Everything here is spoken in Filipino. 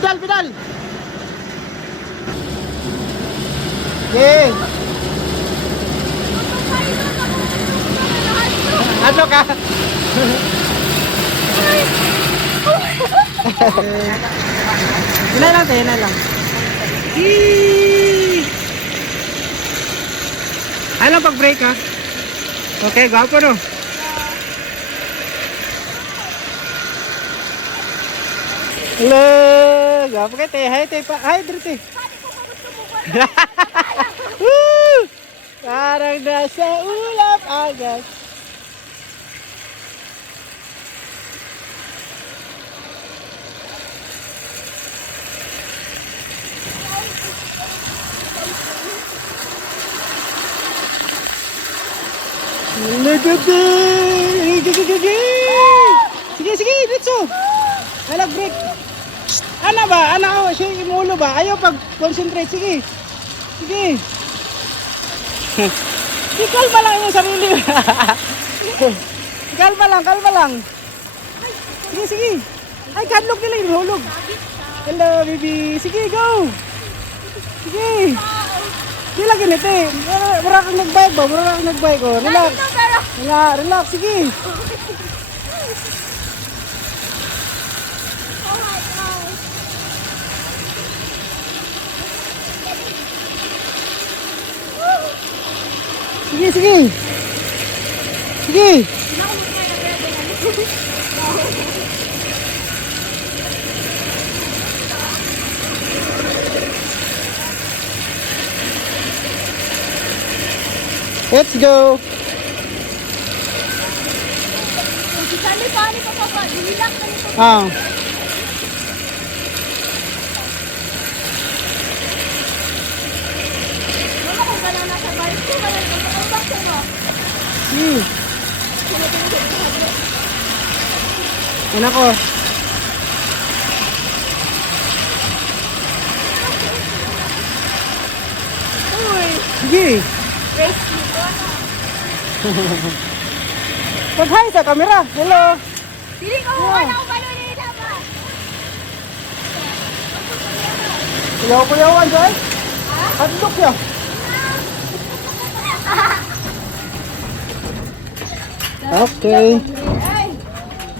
pedal, pedal. Yay. Ano ka? Hinay lang, hinay lang. Ano pag-break ha? Okay, gwapo no? Hello! Gwapo ka te. Hi te. Hi Drite. Woo! Parang nasa ulap agad. Sige, sige, ditso. Alag break. Ano ba? Ano? Siya imulo ba? Ayaw pag-concentrate. Sige. Sige. Sige, kalma lang yung sarili. Kalma lang, kalma lang. Sige, sige. Ay, kadlok nila yung hulog. Hello, baby. Sige, go. Sige. Sige lagi nito eh. Mura kang nag-bike ba? Mura kang nag-bike oh. Relax. Relax, relax. Sige. Sige, sige. Sige. Let's go. Ah. Anak ko. Sige. Pag-hi sa camera. Hello. Dili ko wala ko balo ni dapat. Kuyaw-kuyawan dyan. Hadlok ya. Okay.